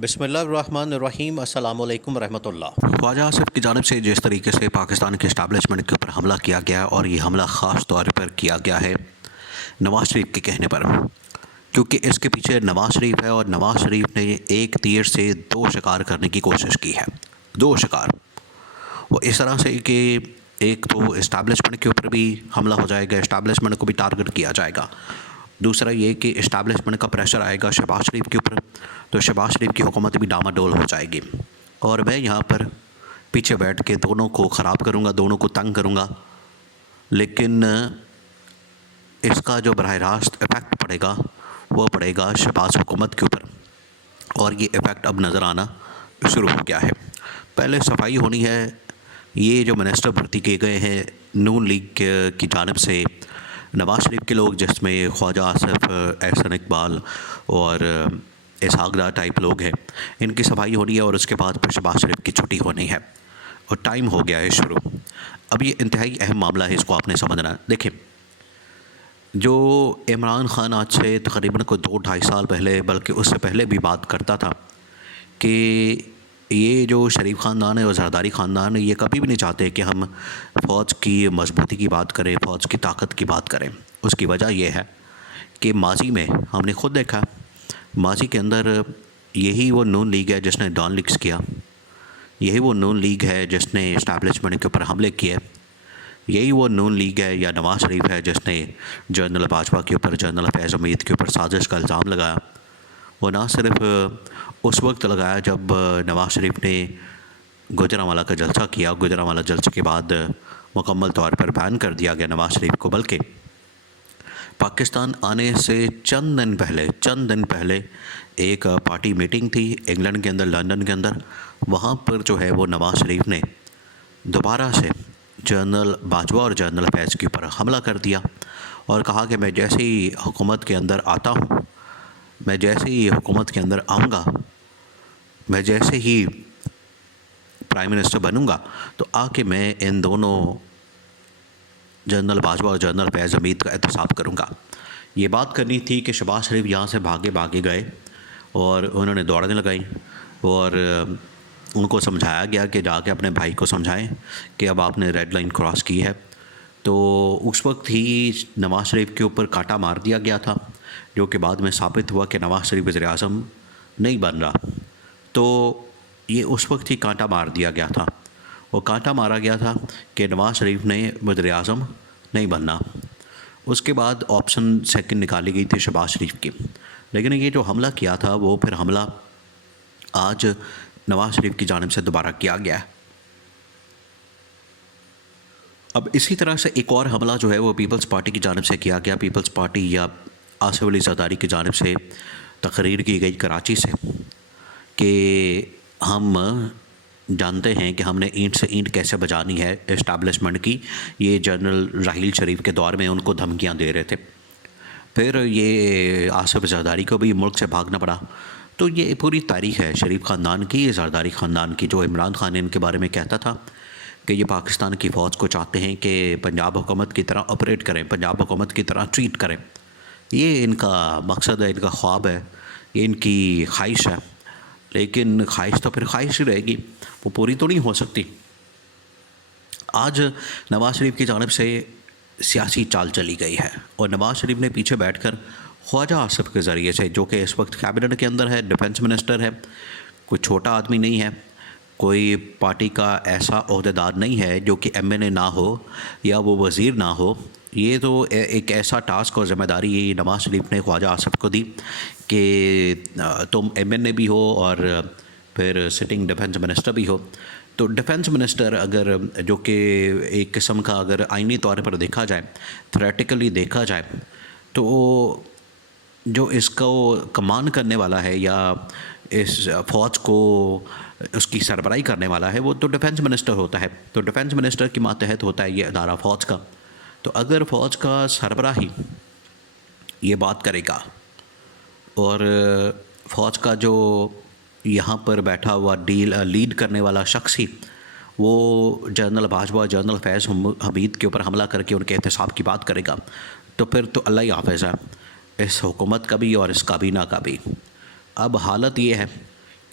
बिस्मिल्लाहिर्रहमानिर्रहीम अस्सलामु अलैकुम रहमतुल्लाह। ख्वाजा आसिफ की जानिब से जिस तरीके से पाकिस्तान के इस्टेब्लिशमेंट के ऊपर हमला किया गया और ये हमला ख़ास तौर पर किया गया है नवाज़ शरीफ के कहने पर, क्योंकि इसके पीछे नवाज़ शरीफ है और नवाज़ शरीफ ने एक तीर से दो शिकार करने की कोशिश की है। दो शिकार वो इस तरह से कि एक तो इस्टेब्लिशमेंट के ऊपर भी हमला हो जाएगा, इस्टेब्लिशमेंट को भी टारगेट किया जाएगा। दूसरा ये कि इस्टेब्लिशमेंट का प्रेशर आएगा शहबाज शरीफ के ऊपर, तो शहबाज शरीफ की हुकूमत भी डामाडोल हो जाएगी और मैं यहाँ पर पीछे बैठ के दोनों को ख़राब करूँगा, दोनों को तंग करूँगा। लेकिन इसका जो बराह रास्त इफ़ेक्ट पड़ेगा वो पड़ेगा शहबाज हुकूमत के ऊपर, और ये इफ़ेक्ट अब नज़र आना शुरू हो गया है। पहले सफाई होनी है, ये जो मिनिस्टर भर्ती किए गए हैं नून लीग की जानिब से नवाज़ शरीफ के लोग, जिसमें ख्वाजा आसिफ, एहसन इकबाल और इसहाक डार टाइप लोग हैं, इनकी सफाई होनी है और उसके बाद फिर शहबाज शरीफ की छुट्टी होनी है और टाइम हो गया है शुरू। अब ये इंतहाई अहम मामला है, इसको आपने समझना है। देखें, जो इमरान ख़ान आज से तकरीबन को 2-2.5 साल पहले, बल्कि उससे पहले भी बात करता था कि ये जो शरीफ ख़ानदान है और ज़रदारी ख़ानदान है, ये कभी भी नहीं चाहते कि हम फ़ौज की मजबूती की बात करें, फ़ौज की ताकत की बात करें। उसकी वजह यह है कि माजी में हमने ख़ुद देखा, माजी के अंदर यही वो नून लीग है जिसने डॉन लीग्स किया, यही वो नून लीग है जिसने इस्टेब्लिशमेंट के ऊपर हमले किए, यही वो नून लीग है या नवाज़ शरीफ है जिसने जनरल बाजवा के ऊपर, जनरल फैज़ हमीद के ऊपर साजिश का इल्ज़ाम लगाया। वो ना सिर्फ उस वक्त लगाया जब नवाज़ शरीफ ने गुजरांवाला का जलसा किया, गुजरांवाला जलसे के बाद मुकम्मल तौर पर बैन कर दिया गया नवाज़ शरीफ को, बल्कि पाकिस्तान आने से चंद दिन पहले एक पार्टी मीटिंग थी इंग्लैंड के अंदर, लंदन के अंदर। वहाँ पर जो है वो नवाज़ शरीफ ने दोबारा से जनरल बाजवा और जनरल फैज़ के ऊपर हमला कर दिया और कहा कि मैं जैसे ही हुकूमत के अंदर आता हूँ, मैं जैसे ही हुकूमत के अंदर आऊँगा, मैं जैसे ही प्राइम मिनिस्टर बनूँगा, तो आके मैं इन दोनों जनरल बाजवा और जनरल फैज़ हमीद का एहतसाब करूँगा। ये बात करनी थी कि शहबाज शरीफ यहाँ से भागे गए और उन्होंने दौड़ने लगाई और उनको समझाया गया कि जाके अपने भाई को समझाएं कि अब आपने रेड लाइन क्रॉस की है। तो उस वक्त ही नवाज़ शरीफ के ऊपर कांटा मार दिया गया था, जो कि बाद में साबित हुआ कि नवाज़ शरीफ वज़ीर-ए-आज़म नहीं बन रहा। तो ये उस वक्त ही कांटा मार दिया गया था, वो कांटा मारा गया था कि नवाज़ शरीफ ने वज़ीर-ए-आज़म नहीं बनना। उसके बाद ऑप्शन सेकंड निकाली गई थी शहबाज शरीफ की, लेकिन ये जो हमला किया था वो फिर हमला आज नवाज़ शरीफ की जानिब से दोबारा किया गया है। अब इसी तरह से एक और हमला जो है वो पीपल्स पार्टी की जानिब से किया गया। पीपल्स पार्टी या आसिफ अली ज़रदारी की जानिब से तकरीर की गई कराची से कि हम जानते हैं कि हमने ईंट से ईंट कैसे बजानी है इस्टेब्लिशमेंट की। ये जनरल राहील शरीफ के दौर में उनको धमकियां दे रहे थे। फिर ये आसिफ ज़रदारी को भी मुल्क से भागना पड़ा। तो ये पूरी तारीख़ है शरीफ ख़ानदान की, ज़रदारी ख़ानदान की। जो इमरान ख़ान इनके बारे में कहता था कि ये पाकिस्तान की फ़ौज को चाहते हैं कि पंजाब हुकूमत की तरह ऑपरेट करें, पंजाब हुकूमत की तरह ट्रीट करें। ये इनका मकसद है, इनका ख्वाब है, ये इनकी ख्वाहिश है। लेकिन ख्वाहिश तो फिर ख्वाहिश ही रहेगी, वो पूरी तो नहीं हो सकती। आज नवाज़ शरीफ की जानिब से सियासी चाल चली गई है और नवाज़ शरीफ ने पीछे बैठकर ख्वाजा आसिफ के ज़रिए से, जो कि इस वक्त कैबिनेट के अंदर है, डिफेंस मिनिस्टर है, कोई छोटा आदमी नहीं है, कोई पार्टी का ऐसा ओहदेदार नहीं है जो कि एमएनए ना हो या वो वज़ीर ना हो। ये तो एक ऐसा टास्क और ज़िम्मेदारी नवाज़ शरीफ ने ख्वाजा आसिफ को दी कि तुम एमएनए भी हो और फिर सिटिंग डिफेंस मिनिस्टर भी हो। तो डिफेंस मिनिस्टर अगर, जो कि एक किस्म का अगर आइनी तौर पर देखा जाए, थ्योरेटिकली देखा जाए, तो जो इसको कमान करने वाला है या इस फ़ौज को उसकी सरबराही करने वाला है वो तो डिफेंस मिनिस्टर होता है। तो डिफेंस मिनिस्टर के मातहत होता है ये अदारा फ़ौज का। तो अगर फ़ौज का सरबराही ये बात करेगा और फ़ौज का जो यहाँ पर बैठा हुआ लीड करने वाला शख्स ही वो जनरल बाजवा, जनरल फैज़ हमीद के ऊपर हमला करके उनके एहतसाब की बात करेगा, तो फिर तो अल्लाह ही हाफ़िज़ है इस हुकूमत का भी और इस काबीना का भी। अब हालत ये है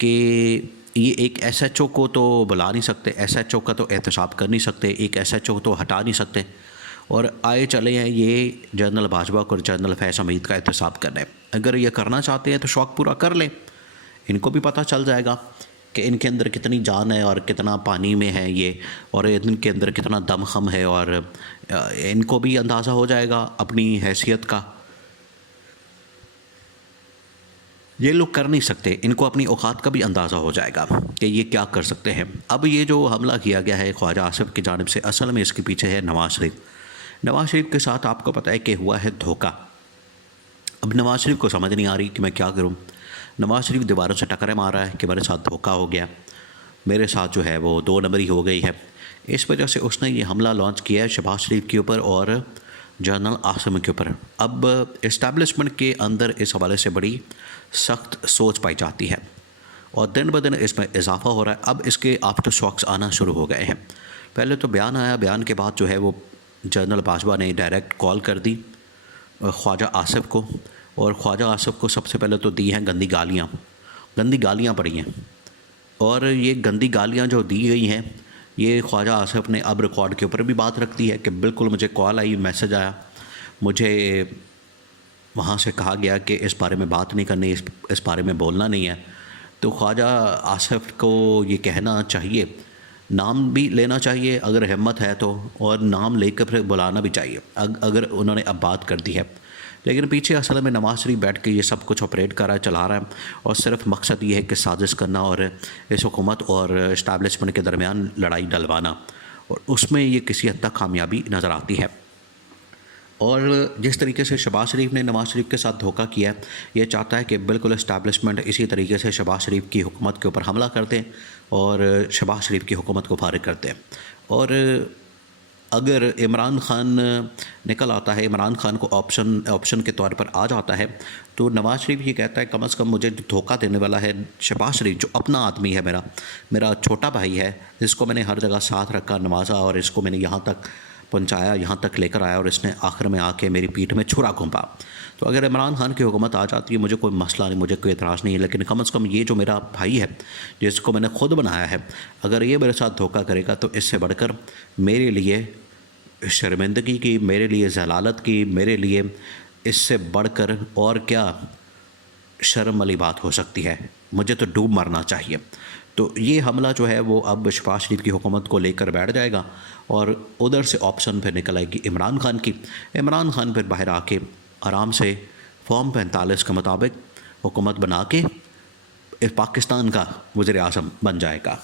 कि ये एक एसएचओ को तो बुला नहीं सकते, एसएचओ का तो एहतसाब कर नहीं सकते, एक एसएचओ को तो हटा नहीं सकते, और आए चले हैं ये जनरल बाजवा और जनरल फैज़ हमीद का एहतसाब करने। अगर ये करना चाहते हैं तो शौक़ पूरा कर लें, इनको भी पता चल जाएगा कि इनके अंदर कितनी जान है और कितना पानी में है ये, और इनके अंदर कितना दमखम है, और इनको भी अंदाज़ा हो जाएगा अपनी हैसियत का। ये लोग कर नहीं सकते, इनको अपनी औकात का भी अंदाज़ा हो जाएगा कि ये क्या कर सकते हैं। अब ये जो हमला किया गया है ख्वाजा आसिफ की जानिब से, असल में इसके पीछे है नवाज़ शरीफ। नवाज़ शरीफ के साथ आपको पता है कि हुआ है धोखा। अब नवाज़ शरीफ को समझ नहीं आ रही कि मैं क्या करूं। नवाज़ शरीफ दीवारों से टकरे मार रहा है कि मेरे साथ धोखा हो गया, मेरे साथ जो है वो 2 नंबरी हो गई है। इस वजह से उसने ये हमला लॉन्च किया है शहबाज शरीफ के ऊपर और जनरल आसिम के ऊपर। अब इस्टेब्लिशमेंट के अंदर इस हवाले से बड़ी सख्त सोच पाई जाती है और दिन ब दिन इसमें इजाफा हो रहा है। अब इसके आफ्टर शॉक्स आना शुरू हो गए हैं। पहले तो बयान आया, बयान के बाद जो है वो जनरल बाजवा ने डायरेक्ट कॉल कर दी ख्वाजा आसिफ को, और ख्वाजा आसिफ को सबसे पहले तो दी हैं गंदी गालियाँ पड़ी हैं। और ये गंदी गालियाँ जो दी गई हैं, ये ख्वाजा आसिफ ने अब रिकॉर्ड के ऊपर भी बात रख दी है कि बिल्कुल मुझे कॉल आई, मैसेज आया, मुझे वहाँ से कहा गया कि इस बारे में बात नहीं करनी, इस बारे में बोलना नहीं है। तो ख्वाजा आसिफ को ये कहना चाहिए, नाम भी लेना चाहिए अगर हिम्मत है तो, और नाम लेकर फिर बुलाना भी चाहिए अगर उन्होंने अब बात कर दी है। लेकिन पीछे असल में नवाज़ शरीफ बैठ के ये सब कुछ ऑपरेट कर रहा है, चला रहा है, और सिर्फ मकसद ये है कि साजिश करना और इस हुकूमत और इस्टेब्लिशमेंट के दरमियान लड़ाई डलवाना, और उसमें ये किसी हद तक कामयाबी नज़र आती है। और जिस तरीके से शहबाज शरीफ ने नवाज़ शरीफ के साथ धोखा किया है, ये चाहता है कि बिल्कुल इस्टेब्लिशमेंट इसी तरीके से शहबाज शरीफ की हुकूमत के ऊपर हमला कर दें और शहबाज शरीफ की हुकूमत को फारिग कर दें। और अगर इमरान खान निकल आता है, इमरान खान को ऑप्शन के तौर पर आ जाता है, तो नवाज़ शरीफ ये कहता है कम से कम मुझे धोखा देने वाला है शहबाज शरीफ, जो अपना आदमी है, मेरा छोटा भाई है, जिसको मैंने हर जगह साथ रखा, नवाजा, और इसको मैंने यहाँ तक पहुँचाया, यहाँ तक लेकर आया, और इसने आखिर में आके मेरी पीठ में छुरा घुमा। तो अगर इमरान खान की हुकूमत आ जाती है, मुझे कोई मसला नहीं, मुझे कोई एतराज़ नहीं है, लेकिन कम से कम ये जो मेरा भाई है, जिसको मैंने खुद बनाया है, अगर ये मेरे साथ धोखा करेगा तो इससे बढ़कर मेरे लिए शर्मिंदगी की, मेरे लिए जलालत की, मेरे लिए इससे बढ़कर और क्या शर्म वाली बात हो सकती है। मुझे तो डूब मरना चाहिए। तो ये हमला जो है वो अब शहबाज शरीफ की हुकूमत को लेकर बैठ जाएगा, और उधर से ऑप्शन फिर निकल आएगी इमरान खान की। इमरान खान फिर बाहर आके आराम से फॉर्म 45 के मुताबिक हुकूमत बना के इस पाकिस्तान का वज़ीर आज़म बन जाएगा।